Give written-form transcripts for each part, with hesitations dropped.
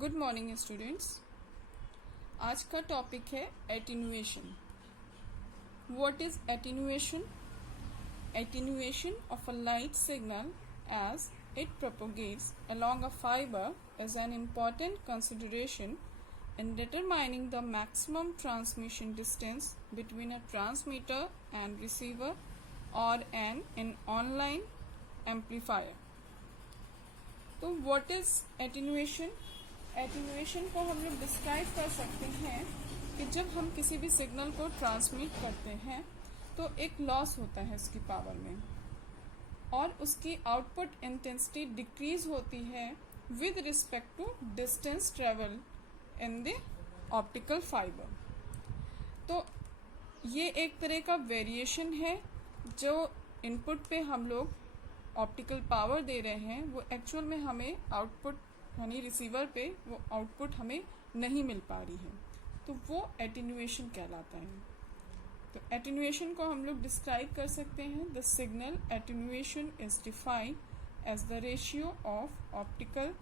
Good morning students. आज का topic है attenuation. What is attenuation? Attenuation of a light signal as it propagates along a fiber is an important consideration in determining the maximum transmission distance between a transmitter and receiver or an online amplifier. तो what is attenuation? Attenuation को हम लोग describe कर सकते हैं कि जब हम किसी भी सिग्नल को ट्रांसमिट करते हैं तो एक लॉस होता है उसकी पावर में और उसकी आउटपुट इंटेंसिटी डिक्रीज होती है with respect to distance travel in the optical fiber. तो ये एक तरह का वेरिएशन है जो इनपुट पे हम लोग ऑप्टिकल पावर दे रहे हैं, वो एक्चुअल में हमें आउटपुट यानी रिसीवर पे वो आउटपुट हमें नहीं मिल पा रही है, तो वो एटीन्यूएशन कहलाता है। तो एटीन्यूएशन को हम लोग डिस्क्राइब कर सकते हैं, the signal attenuation is defined as the ratio of optical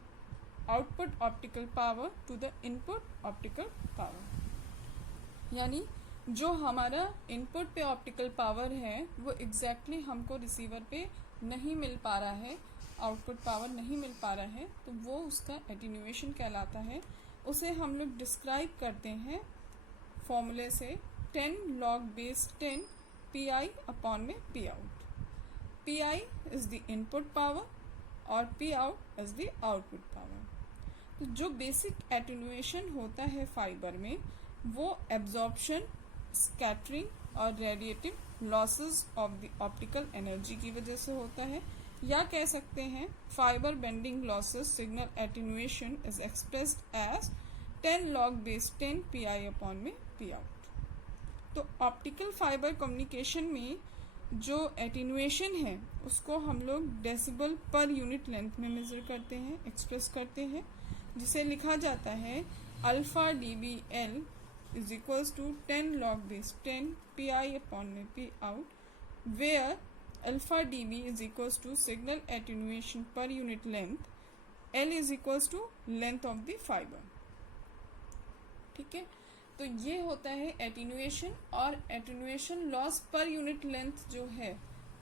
output optical power to the input optical power. यानी जो हमारा इनपुट पे ऑप्टिकल पावर है वो एग्जैक्टली हमको रिसीवर पे नहीं मिल पा रहा है, आउटपुट पावर नहीं मिल पा रहा है, तो वो उसका एटीन्यूएशन कहलाता है। उसे हम लोग डिस्क्राइब करते हैं फॉर्मूले से 10 log base 10 pi अपॉन में P out. P in is the input power और P out is the output power. तो जो बेसिक एटीन्यूएशन होता है फाइबर में वो एब्जॉर्प्शन, स्कैटरिंग और radiative losses of the optical energy की वजह से होता है, या कह सकते हैं fibre bending losses signal attenuation is expressed as 10 log base 10 pi upon में पी आउट। तो ऑप्टिकल फाइबर कम्युनिकेशन में जो एटीन्यूएशन है उसको हम लोग डेसिबल पर यूनिट लेंथ में मेजर करते हैं, एक्सप्रेस करते हैं, जिसे लिखा जाता है alpha dBl is equals to 10 log base 10 pi upon में P out, where alpha dB is equals to signal attenuation per unit length, L is equals to length of the fiber। ठीक है, तो ये होता है एटीन्यूएशन। और attenuation loss per unit length जो है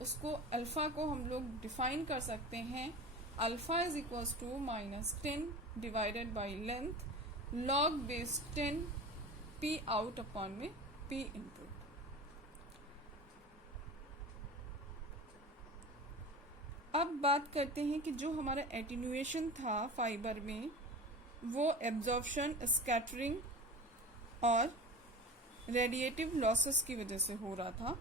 उसको अल्फा को हम लोग डिफाइन कर सकते हैं, alpha is equals to -10 divided by length log base 10 P out upon में पी इनपुट। अब बात करते हैं कि जो हमारा एटीन्यूएशन था फाइबर में वो एब्जॉर्प्शन, स्कैटरिंग और रेडिएटिव लॉसेस की वजह से हो रहा था।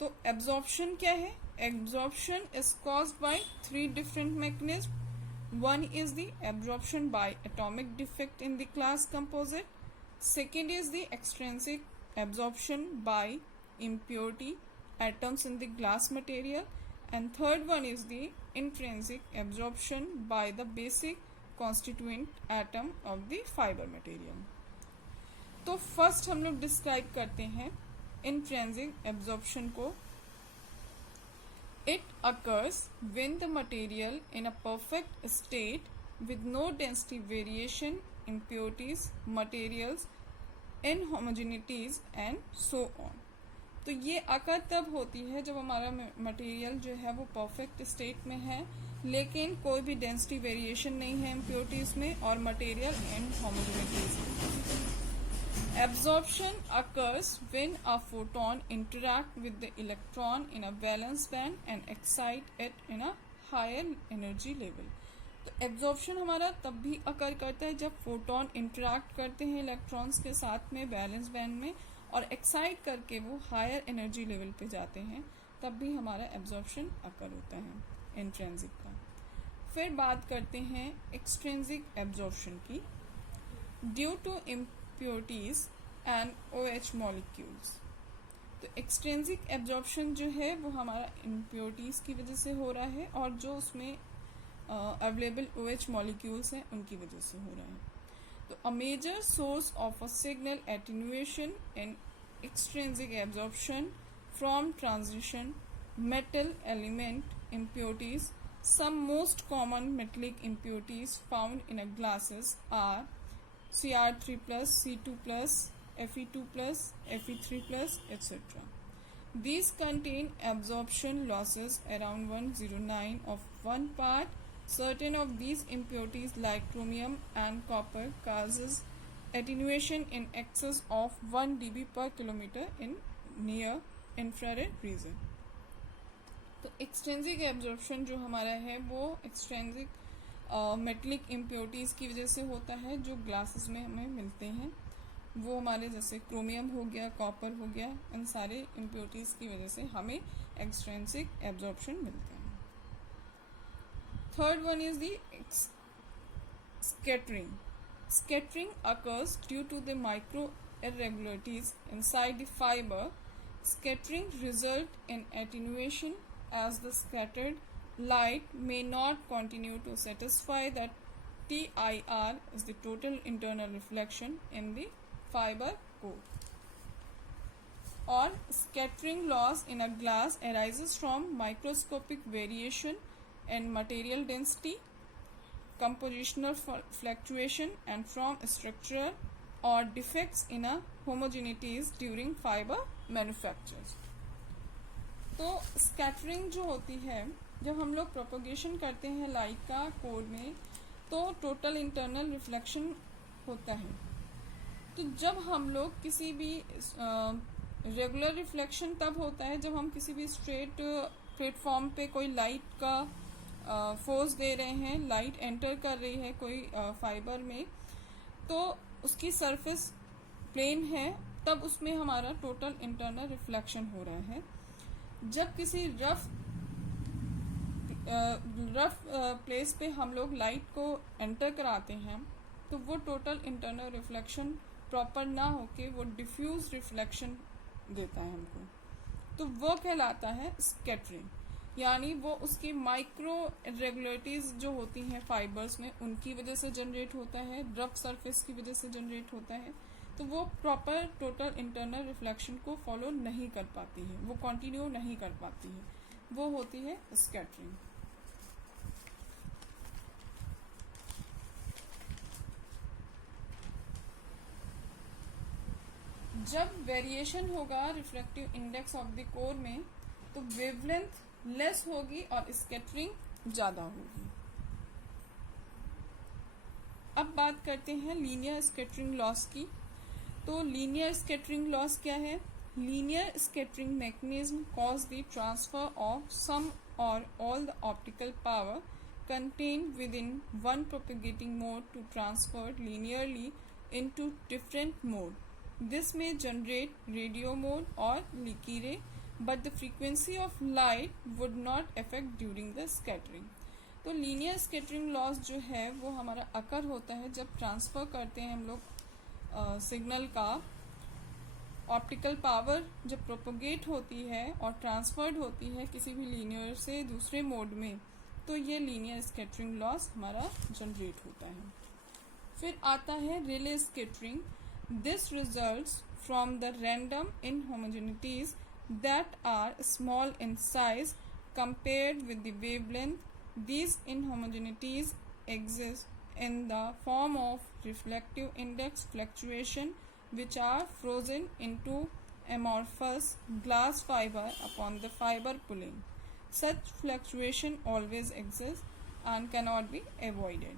तो एब्जॉर्प्शन क्या है? Absorption is caused by 3 different mechanism. One is the absorption by atomic defect in the glass composite, second is the extrinsic absorption by impurity atoms in the glass material, and third one is the intrinsic absorption by the basic constituent atom of the fiber material। तो first हम लोग describe करते हैं intrinsic absorption को। It occurs when the material in a perfect state with no density variation, impurities, materials, inhomogeneities and so on। तो ये अकर तब होती है जब हमारा मटेरियल जो है वो परफेक्ट स्टेट में है लेकिन कोई भी डेंसिटी वेरिएशन नहीं है इम्प्योरिटीज में और मटेरियल इन होमोजेनिटीज में। Absorption occurs when a photon interact with the electron in a valence band and excite it in a higher energy level. तो एब्जॉर्प्शन हमारा तब भी अकर करता है जब फोटोन इंटरैक्ट करते हैं इलेक्ट्रॉन्स के साथ में वैलेंस बैंड में और एक्साइट करके वो हायर एनर्जी लेवल पे जाते हैं, तब भी हमारा एब्जॉर्प्शन अकर होता है इंट्रिंसिक का। फिर बात करते हैं एक्सट्रिंसिक एब्जॉर्प्शन की। Due to impurities and OH molecules. तो एक्सट्रिंसिक एब्जॉर्प्शन जो है वो हमारा इम्प्योरिटीज की वजह से हो रहा है और जो उसमें अवेलेबल OH मॉलिक्यूल्स हैं उनकी वजह से हो रहा है। तो a major source of a signal attenuation in extrinsic absorption from transition metal element impurities Some most common metallic impurities found in a glasses are Cr3+, C2+, Fe2+, Fe3+, etc. These contain absorption losses around 109 of 1 part. Certain of these impurities like chromium and copper causes attenuation in excess of 1 dB per kilometer in near infrared region. तो extrinsic absorption जो हमारा है वो extrinsic metallic impurities की वजह से होता है जो ग्लासेस में हमें मिलते हैं। वो हमारे जैसे क्रोमियम हो गया, कॉपर हो गया, इन सारे इम्प्योरिटीज़ की वजह से हमें एक्सट्रेंसिक एब्जॉर्प्शन मिलता है। Third one is the scattering. Scattering occurs due to the micro irregularities inside the fiber. Scattering results in attenuation as the scattered light may not continue to satisfy that TIR is the total internal reflection in the fiber core. Or scattering loss in a glass arises from microscopic variation in material density, compositional fluctuation, and from structural or defects in a homogeneities during fiber manufactures. तो scattering जो होती है, जब हम लोग propagation करते हैं light का कोर में, तो टोटल इंटरनल रिफ्लेक्शन होता है। तो जब हम लोग किसी भी रेगुलर रिफ्लेक्शन तब होता है जब हम किसी भी स्ट्रेट प्लेटफॉर्म पे कोई लाइट का फोर्स दे रहे हैं, लाइट एंटर कर रही है कोई फाइबर में, तो उसकी सरफेस प्लेन है, तब उसमें हमारा टोटल इंटरनल रिफ्लेक्शन हो रहा है। जब किसी रफ प्लेस पे हम लोग लाइट को एंटर कराते हैं तो वो टोटल इंटरनल रिफ्लेक्शन प्रॉपर ना होके वो डिफ्यूज रिफ्लेक्शन देता है हमको, तो वो कहलाता है स्कैटरिंग। यानी वो उसकी माइक्रो इरेगुलरिटीज जो होती हैं फाइबर्स में, उनकी वजह से जनरेट होता है, रफ सरफेस की वजह से जनरेट होता है, तो वो प्रॉपर टोटल इंटरनल रिफ्लेक्शन को फॉलो नहीं कर पाती है, वो कंटिन्यू नहीं कर पाती है, वो होती है स्कैटरिंग। जब वेरिएशन होगा reflective index of the core में, तो वेवलेंथ लेस होगी और स्कैटरिंग ज्यादा होगी। अब बात करते हैं लीनियर स्कैटरिंग लॉस की। तो लीनियर स्कैटरिंग लॉस क्या है? Linear scattering mechanism cause the transfer of some or all the optical power contained within one propagating mode to transferred linearly into different mode. This may generate radio mode or leaky ray, but the frequency of light would not affect during the scattering. तो linear scattering loss जो है वो हमारा अकर होता है जब transfer करते हैं हम लोग सिग्नल का। ऑप्टिकल पावर जब प्रोपोगेट होती है और ट्रांसफर्ड होती है किसी भी लीनियर से दूसरे मोड में, तो ये लीनियर स्कैटरिंग लॉस हमारा जनरेट होता है। फिर आता है Rayleigh scattering. This results from the random inhomogeneities that are small in size compared with the wavelength. These inhomogeneities exist in the form of reflective index fluctuation, which are frozen into amorphous glass fiber upon the fiber pulling. Such fluctuation always exists and cannot be avoided.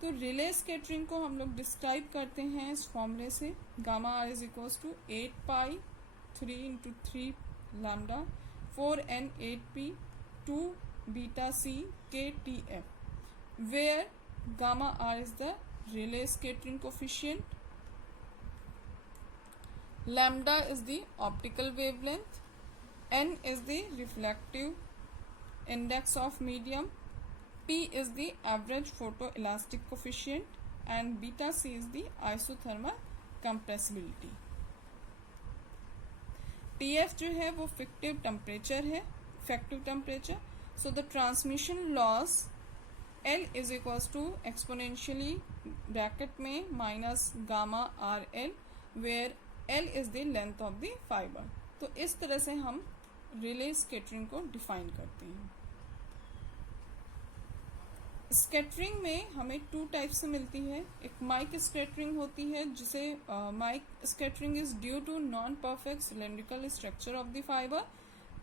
तो Rayleigh scattering को हम लोग describe करते हैं इस फॉर्मूले से, gamma R is equals to 8 pi 3 into 3 lambda 4n 8p 2 beta c k t f, where gamma r is the Rayleigh scattering coefficient, lambda is the optical wavelength, n is the reflective index of medium, p is the average photoelastic coefficient, and beta c is the isothermal compressibility. TF जो है वो fictive temperature है, effective temperature. So the transmission loss L is equals to exponentially bracket में minus gamma R L, where L is the length of the fibre. तो इस तरह से हम रिले स्कैटरिंग को डिफाइन करते हैं। स्कैटरिंग में हमें टू टाइप से मिलती है। एक माइक स्कैटरिंग होती है, जिसे Mie scattering is due to non perfect cylindrical structure of the fiber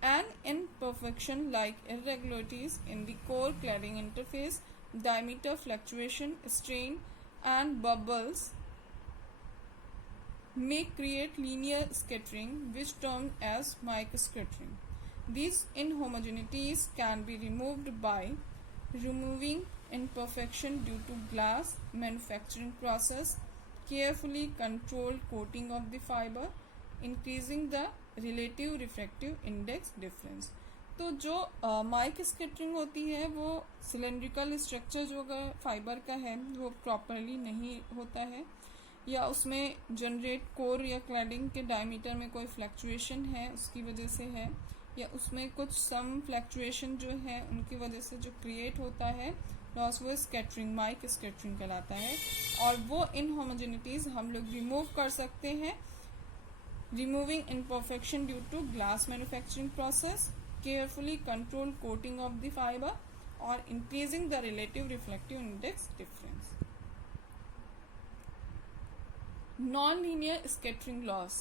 and imperfection like irregularities in the core cladding interface, diameter fluctuation, strain, and bubbles may create linear scattering, which termed as mic scattering. These inhomogeneities can be removed by removing imperfection due to glass manufacturing process, carefully controlled coating of the fiber, increasing the relative refractive index difference. तो जो mic scattering होती है वो cylindrical structure जो अगर fibre का है वो प्रॉपरली नहीं होता है, या उसमें जनरेट कोर या क्लैडिंग के डायमीटर में कोई फ्लैक्चुएशन है उसकी वजह से है, या उसमें कुछ सम फ्लैक्चुएशन जो है उनकी वजह से जो क्रिएट होता है लॉस, वो स्कैटरिंग माइक स्कैटरिंग कहलाता है। और वो इनहोमोजेनिटीज हम लोग रिमूव कर सकते हैं, removing imperfection due to glass manufacturing process, carefully controlled coating of the fiber, or increasing the relative reflective index difference. Non-linear scattering loss.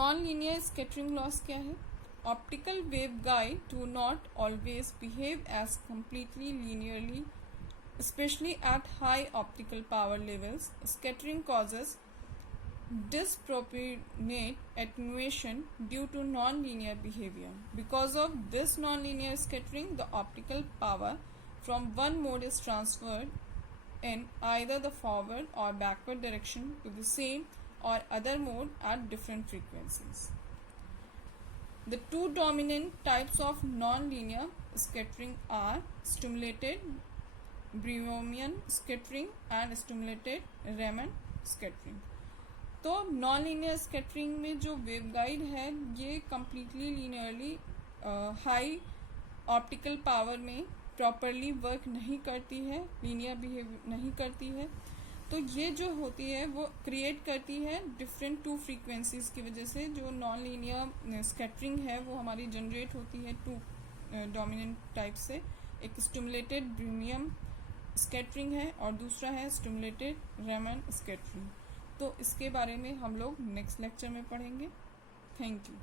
Non-linear scattering loss क्या है? Optical waveguide do not always behave as completely linearly, especially at high optical power levels. Scattering causes disproportionate attenuation due to non-linear behavior. Because of this non-linear scattering, the optical power from one mode is transferred in either the forward or backward direction to the same or other mode at different frequencies. The two dominant types of non-linear scattering are stimulated Brownian scattering and stimulated Raman scattering. तो non linear scattering में जो waveguide है ये completely linearly high optical power में properly work नहीं करती है, linear behave नहीं करती है। तो ये जो होती है वो क्रिएट करती है डिफरेंट टू फ्रीक्वेंसीज की वजह से। जो नॉन लीनियर स्कैटरिंग है वो हमारी जनरेट होती है टू डोमिनेंट टाइप से। एक स्टिमुलेटेड ब्राउनियन स्कैटरिंग है और दूसरा है स्टिमुलेटेड रैमन स्कैटरिंग। तो इसके बारे में हम लोग नेक्स्ट लेक्चर में पढ़ेंगे। Thank you.